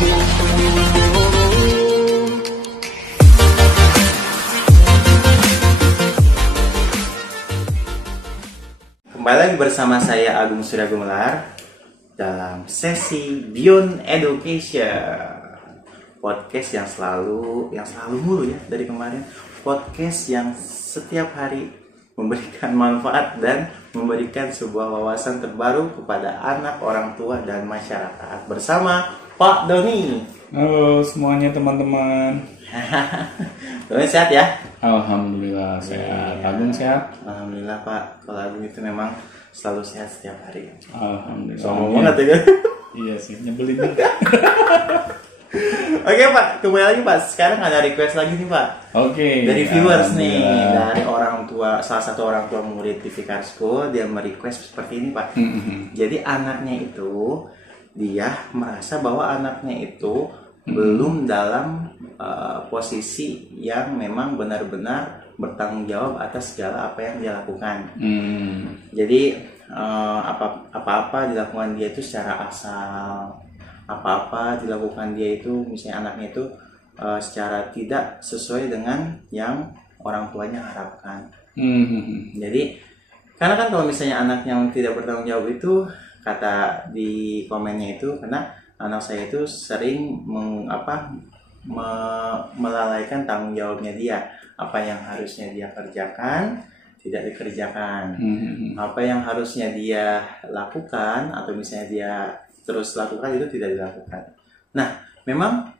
Kembali lagi bersama saya Agung Surya Gumelar dalam sesi Beyond Education, podcast yang selalu mulu ya dari kemarin, podcast yang setiap hari memberikan manfaat dan memberikan sebuah wawasan terbaru kepada anak, orang tua dan masyarakat bersama Pak Doni. Halo semuanya teman-teman. Doni sehat ya? Alhamdulillah sehat. Agung sehat? Alhamdulillah Pak. Kalau Agung itu memang selalu sehat setiap hari. Alhamdulillah. Sombong banget ya kan? Iya sih, nyebelin banget. Oke Pak, kembali lagi Pak. Sekarang ada request lagi nih Pak. Oke. Dari viewers nih, dari orang tua, salah satu orang tua murid TV Car School, dia merequest seperti ini Pak. Jadi anaknya itu, dia merasa bahwa anaknya itu belum dalam posisi yang memang benar-benar bertanggung jawab atas segala apa yang dia lakukan. Jadi apa-apa dilakukan dia itu secara asal, apa-apa dilakukan dia itu, misalnya anaknya itu secara tidak sesuai dengan yang orang tuanya harapkan. Jadi karena kan kalau misalnya anaknya tidak bertanggung jawab itu, kata di komennya itu, karena anak saya itu sering melalaikan tanggung jawabnya dia. Apa yang harusnya dia kerjakan tidak dikerjakan, apa yang harusnya dia lakukan atau misalnya dia terus lakukan itu tidak dilakukan. Nah, memang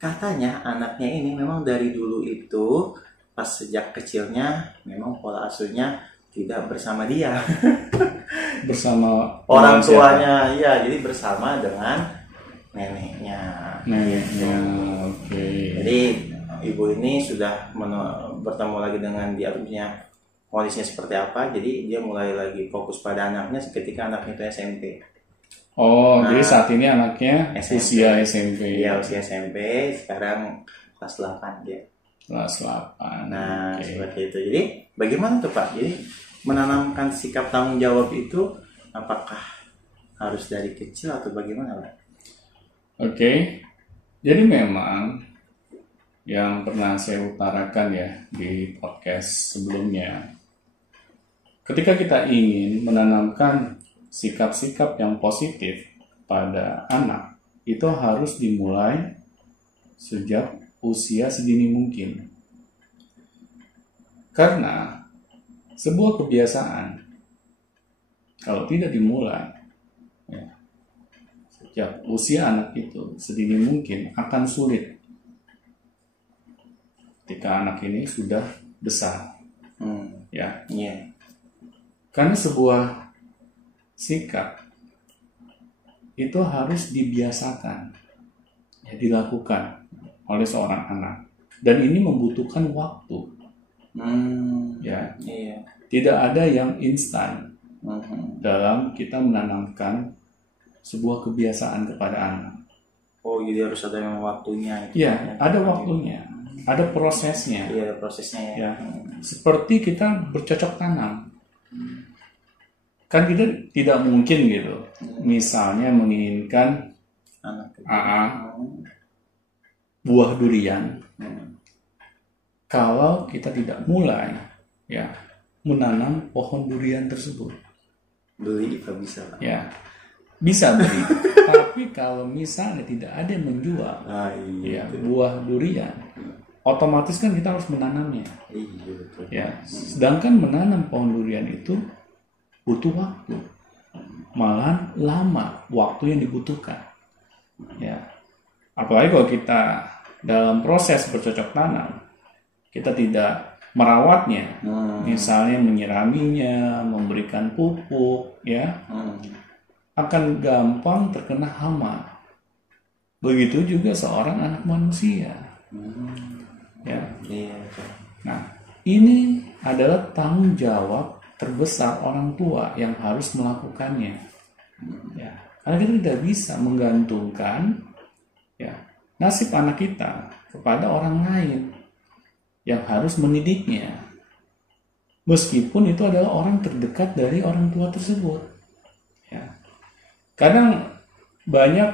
katanya anaknya ini memang dari dulu itu pas sejak kecilnya memang pola asuhnya tidak bersama dia. Bersama orang tuanya, ya, jadi bersama dengan neneknya. Oke. Jadi ibu ini sudah bertemu lagi dengan dia, punya kondisinya seperti apa, jadi dia mulai lagi fokus pada anaknya ketika anaknya itu SMP. Oh, jadi saat ini anaknya usia SMP. Iya, usia SMP, sekarang kelas 8 dia. Kelas 8. Nah, seperti itu. Jadi bagaimana tuh Pak? Jadi menanamkan sikap tanggung jawab itu apakah harus dari kecil atau bagaimana Pak? Oke. Jadi memang yang pernah saya utarakan ya di podcast sebelumnya, ketika kita ingin menanamkan sikap-sikap yang positif pada anak, itu harus dimulai sejak usia sedini mungkin. Karena sebuah kebiasaan kalau tidak dimulai ya, sejak usia anak itu sedini mungkin akan sulit ketika anak ini sudah besar. Karena sebuah sikap itu harus dibiasakan, ya, dilakukan oleh seorang anak, dan ini membutuhkan waktu. Tidak ada yang instan dalam kita menanamkan sebuah kebiasaan kepada anak. Oh, jadi harus ada yang waktunya. Iya, ada waktunya, ada prosesnya. Iya, ada prosesnya ya. Seperti kita bercocok tanam. Kan kita tidak mungkin gitu, misalnya menginginkan buah durian, kalau kita tidak mulai ya menanam pohon durian tersebut. Beli juga bisa Pak. Ya, bisa beli. Tapi kalau misalnya tidak ada yang menjual buah durian, otomatis kan kita harus menanamnya. Ya, sedangkan menanam pohon durian itu butuh waktu, malah lama waktu yang dibutuhkan. Ya, apalagi kalau kita dalam proses bercocok tanam, kita tidak merawatnya, misalnya menyiraminya, memberikan pupuk, ya, akan gampang terkena hama. Begitu juga seorang anak manusia. Nah, ini adalah tanggung jawab terbesar orang tua yang harus melakukannya. Karena kita tidak bisa menggantungkan nasib anak kita kepada orang lain yang harus mendidiknya, meskipun itu adalah orang terdekat dari orang tua tersebut. Kadang banyak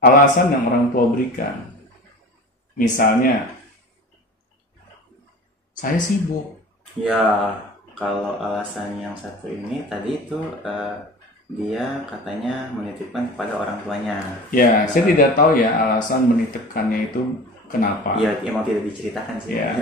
alasan yang orang tua berikan. Misalnya, saya sibuk. Ya, kalau alasan yang satu ini tadi itu dia katanya menitipkan kepada orang tuanya. Ya, saya tidak tahu ya alasan menitipkannya itu kenapa. Ya, emang tidak diceritakan sih. Ya.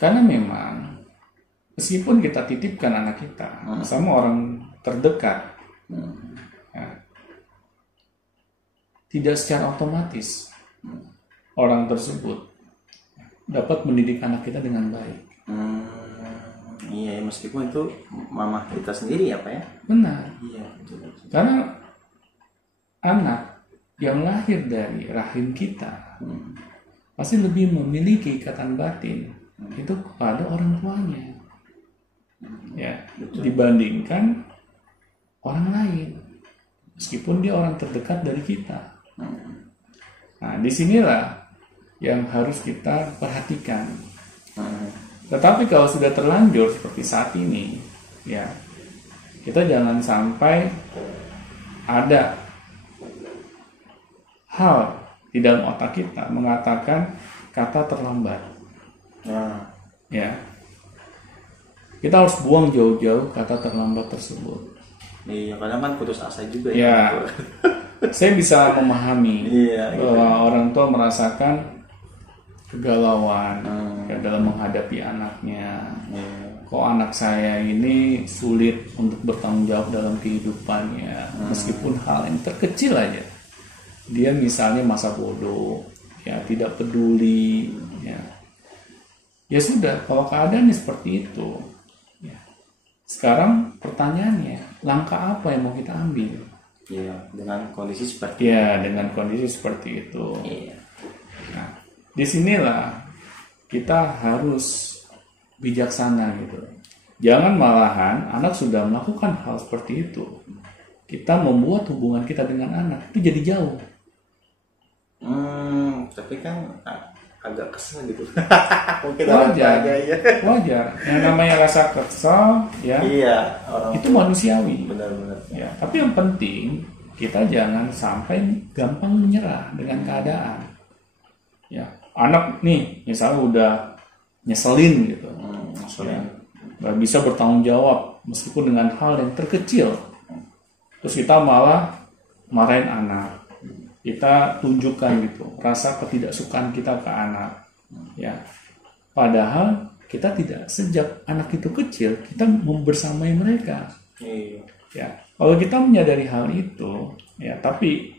Karena memang meskipun kita titipkan anak kita sama orang terdekat, ya, tidak secara otomatis orang tersebut dapat mendidik anak kita dengan baik. Iya, meskipun itu mama kita sendiri ya Pak ya. Benar. Iya, betul. Karena anak yang lahir dari rahim kita pasti lebih memiliki ikatan batin itu kepada orang tuanya, ya, dibandingkan orang lain, meskipun dia orang terdekat dari kita. Nah, disinilah yang harus kita perhatikan. Tetapi kalau sudah terlanjur seperti saat ini, ya, kita jangan sampai ada hal di dalam otak kita mengatakan kata terlambat. Ya, kita harus buang jauh-jauh kata terlambat tersebut. Iya, kadang kan putus asa juga ya. Saya bisa memahami bahwa orang tua merasakan kegalauan dalam menghadapi anaknya. Kok anak saya ini sulit untuk bertanggung jawab dalam kehidupannya, meskipun hal yang terkecil aja. Dia misalnya masa bodoh, ya, tidak peduli, ya. Ya sudah, kalau keadaannya seperti itu, ya. Sekarang pertanyaannya, langkah apa yang mau kita ambil? Iya, dengan kondisi seperti dengan kondisi seperti itu. Iya. Nah, disinilah kita harus bijaksana gitu. Jangan malahan anak sudah melakukan hal seperti itu, kita membuat hubungan kita dengan anak itu jadi jauh. Tapi kan agak kesel gitu. Mungkin wajar. Yang namanya rasa kesel, ya. Iya, itu manusiawi. Benar-benar. Ya, tapi yang penting kita jangan sampai gampang menyerah dengan keadaan. Ya, anak nih misalnya udah nyeselin gitu, nggak bisa bertanggung jawab meskipun dengan hal yang terkecil. Terus kita malah marahin anak. Kita tunjukkan gitu rasa ketidaksukaan kita ke anak, ya. Padahal kita tidak, sejak anak itu kecil kita membersamai mereka. Ya, kalau kita menyadari hal itu, ya, tapi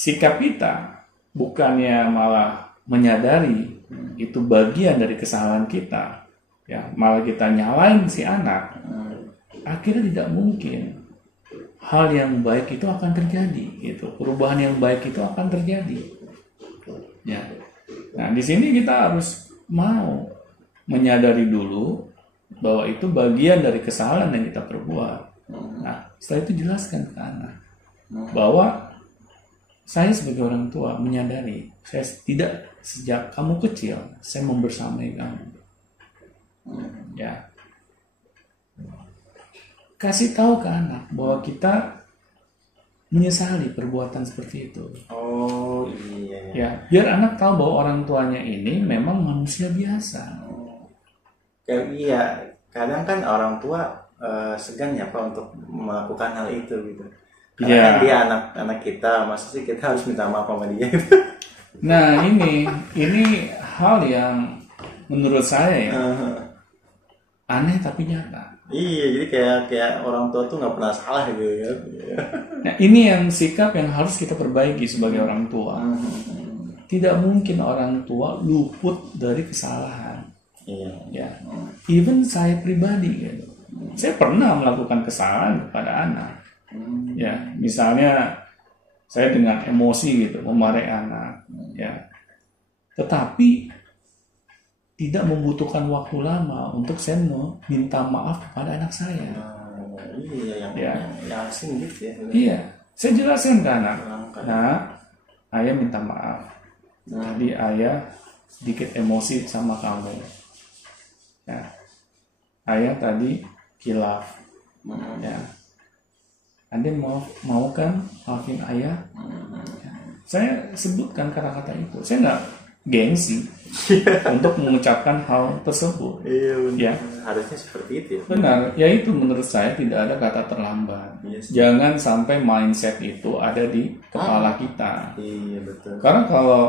sikap kita bukannya malah menyadari itu bagian dari kesalahan kita, ya, malah kita nyalain si anak, akhirnya tidak mungkin hal yang baik itu akan terjadi, gitu. Perubahan yang baik itu akan terjadi. Ya. Nah, di sini kita harus mau menyadari dulu bahwa itu bagian dari kesalahan yang kita perbuat. Nah, setelah itu jelaskan ke anak bahwa saya sebagai orang tua menyadari, saya tidak, sejak kamu kecil saya membersamai kamu. Ya. Kasih tahu ke anak bahwa kita menyesali perbuatan seperti itu. Oh iya. Ya, biar anak tahu bahwa orang tuanya ini memang manusia biasa. Iya, kadang kan orang tua segan ya Pak untuk melakukan hal itu gitu. Karena kan dia anak kita, masa sih kita harus minta maaf sama dia? Nah, ini hal yang menurut saya ya aneh tapi nyata. Iya, jadi kayak orang tua tuh nggak pernah salah gitu ya. Nah, ini yang sikap yang harus kita perbaiki sebagai orang tua. Tidak mungkin orang tua luput dari kesalahan. Iya. Ya, even saya pribadi, gitu. Saya pernah melakukan kesalahan kepada anak. Ya, misalnya saya dengan emosi gitu memarahi anak. Ya, tetapi tidak membutuhkan waktu lama untuk saya meminta maaf kepada anak saya. Iya, yang asing gitu ya. Iya, saya jelaskan ke anak. Nah, ayah minta maaf. Tadi ayah sedikit emosi sama kamu. Ya, ayah tadi kilaf. Ya, Anda mau kan maafin ayah? saya sebutkan kata-kata itu. Saya nggak gengsi untuk mengucapkan hal tersebut. Iya, harusnya seperti itu. Benar, ya itu menurut saya tidak ada kata terlambat. Jangan sampai mindset itu ada di kepala kita. Iya, betul. Karena kalau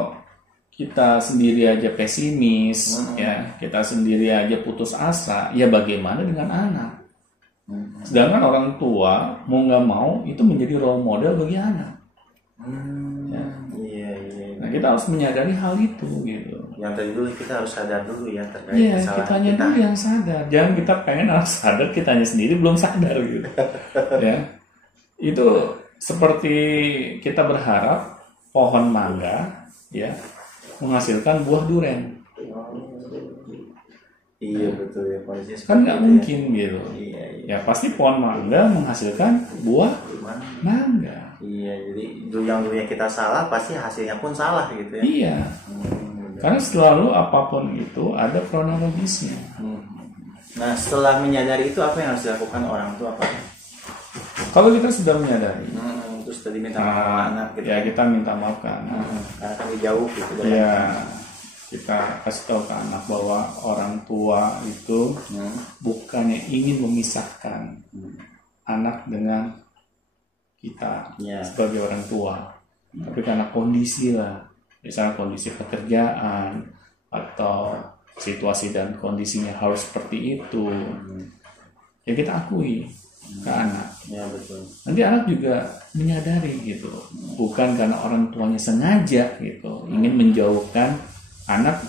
kita sendiri aja pesimis, ya kita sendiri aja putus asa, ya bagaimana dengan anak? Sedangkan orang tua mau nggak mau itu menjadi role model bagi anak. Ya. Iya. Nah, kita harus menyadari hal itu gitu. Yang tadi dulu kita harus sadar dulu ya terkait kesalahan kitanya kita. Dulu yang sadar. Jangan kita pengen harus sadar, kitanya sendiri belum sadar gitu. Ya. Itu seperti kita berharap pohon mangga ya menghasilkan buah durian. Iya betul ya, posisi Kan nggak mungkin gitu. Iya. Ya pasti pohon mangga menghasilkan buah mangga. Iya, jadi yang dulunya kita salah pasti hasilnya pun salah gitu ya. Iya. Karena selalu apapun itu ada kronologisnya. Nah, setelah menyadari itu apa yang harus dilakukan orang tua, Pak? Kalau kita sudah menyadari, terus tadi minta maaf sama anak gitu. Ya kita minta maaf ke anak. Karena kan jauh gitu. Iya. Kita kasih tahu ke anak bahwa orang tua itu bukannya ingin memisahkan anak dengan kita sebagai orang tua, tapi karena kondisi lah, misalnya kondisi pekerjaan atau situasi dan kondisinya harus seperti itu, ya kita akui ke anak. Ya betul. Nanti anak juga menyadari gitu, bukan karena orang tuanya sengaja gitu ingin menjauhkan anak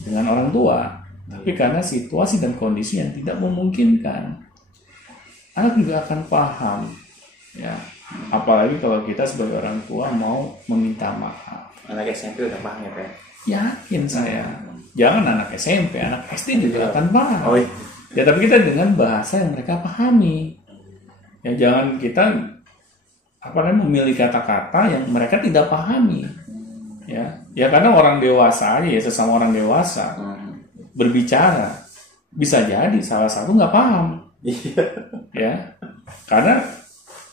dengan orang tua, tapi karena situasi dan kondisi yang tidak memungkinkan. Anak juga akan paham, ya. Apalagi kalau kita sebagai orang tua mau meminta maaf. Anak SMP udah paham ya, Pak? Yakin saya. Jangan anak SMP, anak SD juga akan paham. Oh, iya. Ya tapi kita dengan bahasa yang mereka pahami. Ya jangan kita memilih kata-kata yang mereka tidak pahami. Ya karena orang dewasa aja ya, sesama orang dewasa berbicara bisa jadi salah satu nggak paham. Ya karena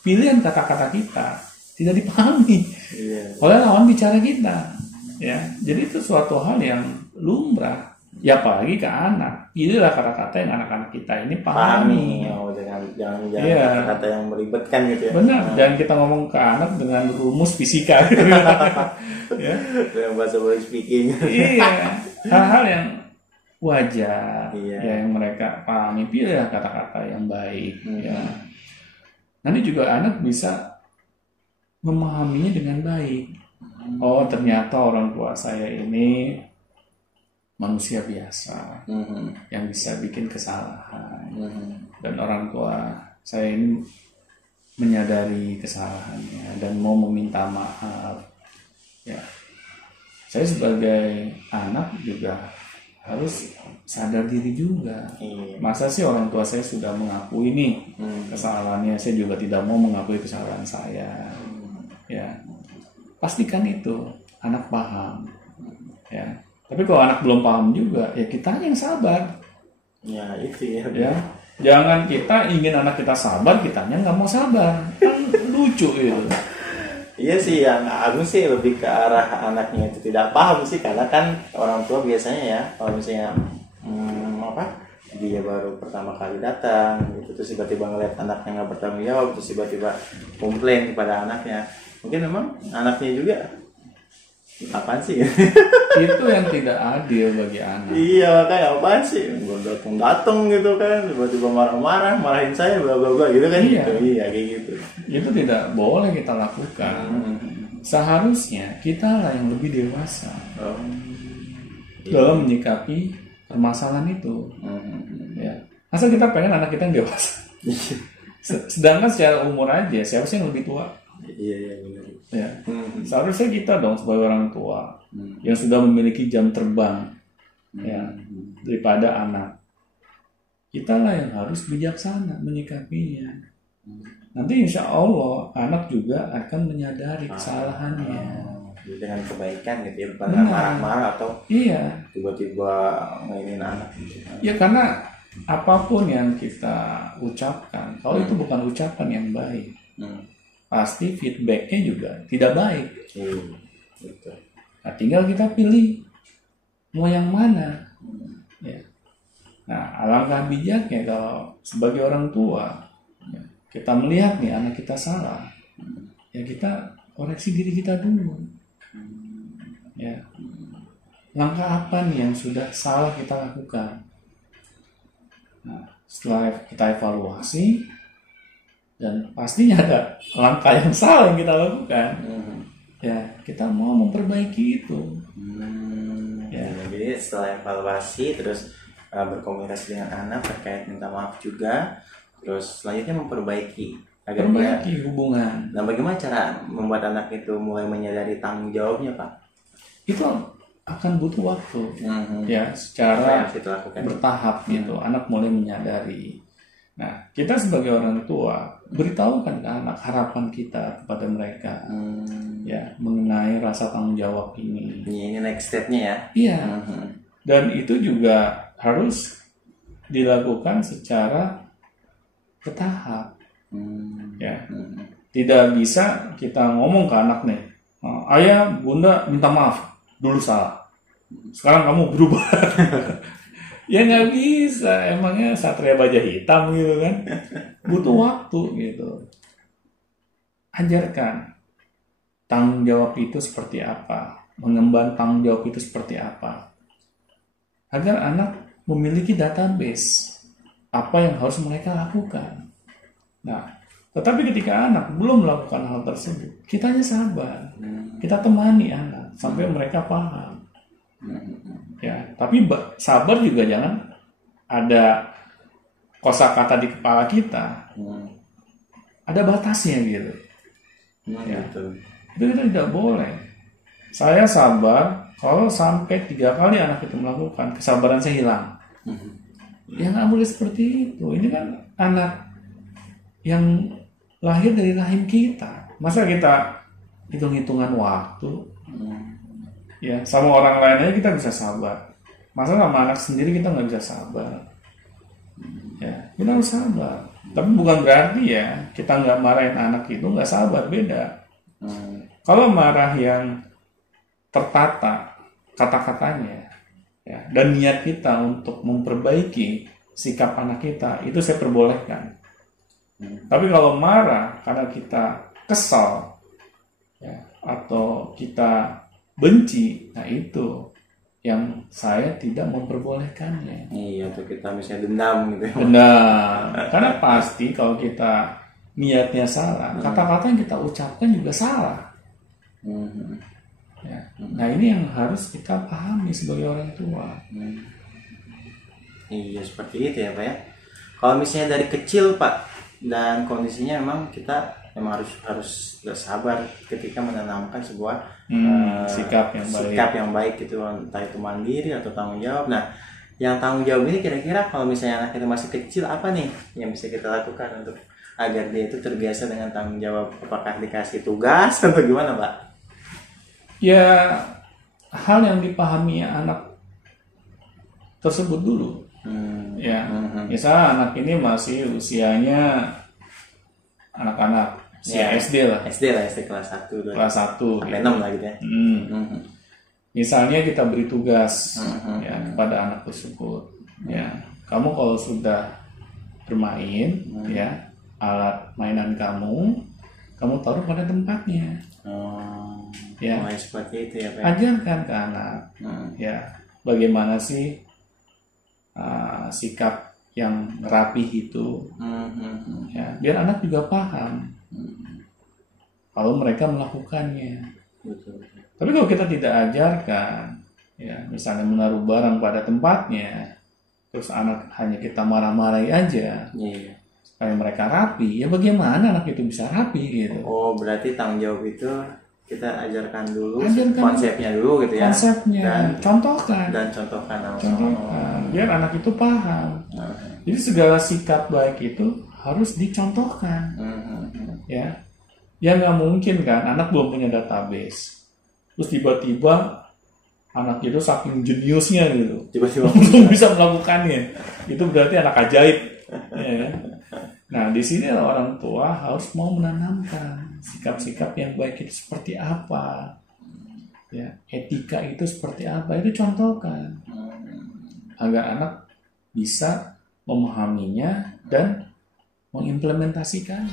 pilihan kata-kata kita tidak dipahami oleh lawan bicara kita. Ya, jadi itu suatu hal yang lumrah. Ya apalagi ke anak. Pilihlah kata-kata yang anak-anak kita ini pahami. Jangan kata-kata yang meribetkan gitu ya. Benar. Dan kita ngomong ke anak dengan rumus fisika. Ya. Dengan bahasa speaking. Iya. Hal-hal yang wajar. Yang mereka pahami. Pilihlah kata-kata yang baik. Ya. Nanti juga anak bisa memahaminya dengan baik. Oh ternyata orang tua saya ini manusia biasa yang bisa bikin kesalahan. Dan orang tua saya ini menyadari kesalahannya dan mau meminta maaf. Ya, saya sebagai anak juga harus sadar diri juga. Masa sih orang tua saya sudah mengakui nih kesalahannya, saya juga tidak mau mengakui kesalahan saya. Ya, pastikan itu anak paham. Ya, tapi kalau anak belum paham juga, ya kita yang sabar. Ya itu ya. Ya, jangan kita ingin anak kita sabar, kitanya nggak mau sabar. Kan lucu itu. Iya sih, yang aku sih lebih ke arah anaknya itu tidak paham sih, karena kan orang tua biasanya ya kalau misalnya dia baru pertama kali datang gitu, terus tiba-tiba ngeliat anaknya nggak bertanggung jawab, terus tiba-tiba komplain kepada anaknya, mungkin memang anaknya juga apaan sih? Itu yang tidak adil bagi anak. Iya, kayak apaan sih? Gue datang gitu kan, tiba-tiba marah-marah, marahin saya, bla bla bla gitu kan? Iya. Gitu. Iya kayak gitu. Itu tidak boleh kita lakukan. Seharusnya kita lah yang lebih dewasa dalam menyikapi permasalahan itu. Ya. Asal kita pengen anak kita yang dewasa. Sedangkan secara umur aja, siapa sih yang lebih tua? Iya benar. Ya. Seharusnya kita dong sebagai orang tua yang sudah memiliki jam terbang ya daripada anak. Kita lah yang harus bijaksana menyikapinya. Nanti insya Allah anak juga akan menyadari kesalahannya. Dengan kebaikan gitu ya, bukan marah-marah atau tiba-tiba mainin anak gitu. Ya karena apapun yang kita ucapkan, kalau itu bukan ucapan yang baik, pasti feedbacknya juga tidak baik. Nah, tinggal kita pilih mau yang mana. Ya. Nah, alangkah bijaknya kalau sebagai orang tua ya, kita melihat nih anak kita salah, ya kita koreksi diri kita dulu. Ya. Langkah apa nih yang sudah salah kita lakukan? Nah, setelah kita evaluasi dan pastinya ada langkah yang salah yang kita lakukan, ya kita mau memperbaiki itu. Ya. Jadi setelah evaluasi terus berkomunikasi dengan anak terkait minta maaf juga, terus selanjutnya memperbaiki agar dia hubungan. Nah, bagaimana cara membuat anak itu mulai menyadari tanggung jawabnya, Pak? Itu akan butuh waktu, ya secara bertahap gitu. Anak mulai menyadari. Nah, kita sebagai orang tua beritahukan ke anak harapan kita kepada mereka, ya mengenai rasa tanggung jawab ini. Ini next stepnya ya? Iya. Dan itu juga harus dilakukan secara bertahap, ya. Tidak bisa kita ngomong ke anak nih, ayah, bunda minta maaf dulu salah. Sekarang kamu berubah. Ya nggak bisa, emangnya Satria Baja Hitam gitu kan. Butuh waktu gitu. Ajarkan tanggung jawab itu seperti apa, mengemban tanggung jawab itu seperti apa, agar anak memiliki database apa yang harus mereka lakukan. Nah, tetapi ketika anak belum melakukan hal tersebut, kitanya sabar, kita temani anak sampai mereka paham. Ya, tapi sabar juga jangan ada kosakata di kepala kita. Ada batasnya gitu. Ya. Itu kita tidak boleh. Saya sabar kalau sampai 3 kali anak itu melakukan, kesabaran saya hilang. Ya nggak boleh seperti itu. Ini kan anak yang lahir dari rahim kita. Masa kita hitung-hitungan waktu? Ya, sama orang lain aja kita bisa sabar. Masa sama anak sendiri kita nggak bisa sabar? Ya, kita harus sabar. Tapi bukan berarti ya kita nggak marahin anak itu nggak sabar, beda. Kalau marah yang tertata kata-katanya, ya, dan niat kita untuk memperbaiki sikap anak kita, itu saya perbolehkan. Tapi kalau marah karena kita kesal, ya, atau kita benci, nah itu yang saya tidak memperbolehkannya. Iya, tuh kita misalnya dendam gitu. Dendam, karena pasti kalau kita niatnya salah, kata-kata yang kita ucapkan juga salah. Ya. Nah ini yang harus kita pahami sebagai orang tua. Iya seperti itu ya Pak ya. Kalau misalnya dari kecil Pak dan kondisinya memang kita memang harus sabar ketika menanamkan sebuah sikap yang baik gitu, entah itu mandiri atau tanggung jawab. Nah, yang tanggung jawab ini kira-kira kalau misalnya anak itu masih kecil apa nih yang bisa kita lakukan untuk agar dia itu terbiasa dengan tanggung jawab? Apakah dikasih tugas atau gimana Pak? Ya hal yang dipahami anak tersebut dulu. Ya, misalnya anak ini masih usianya anak-anak. Ya, SD lah. SD kelas 1. Kelas 1. Sampai 6 lah gitu ya. Misalnya kita beri tugas ya kepada anak tersebut. Ya, kamu kalau sudah bermain, ya alat mainan kamu taruh pada tempatnya. Ya. Seperti itu ya Pak. Ajarkan ke anak. Ya, bagaimana sih sikap yang rapih itu, ya, biar anak juga paham kalau mereka melakukannya. Tapi kalau kita tidak ajarkan, ya, misalnya menaruh barang pada tempatnya, terus anak hanya kita marah-marahi aja, supaya mereka rapi, ya bagaimana anak itu bisa rapi gitu? Oh, berarti tanggung jawab itu kita ajarkan dulu konsepnya dulu gitu ya. Konsepnya, dan contohkan biar anak itu paham. Jadi segala sikap baik itu harus dicontohkan. Ya nggak mungkin kan anak belum punya database, terus tiba-tiba anak itu saking jeniusnya gitu, tiba-tiba bisa melakukannya. Itu berarti anak ajaib. Ya. Nah di sini orang tua harus mau menanamkan sikap-sikap yang baik itu seperti apa. Ya, etika itu seperti apa? Itu contohkan agar anak bisa memahaminya dan mengimplementasikan.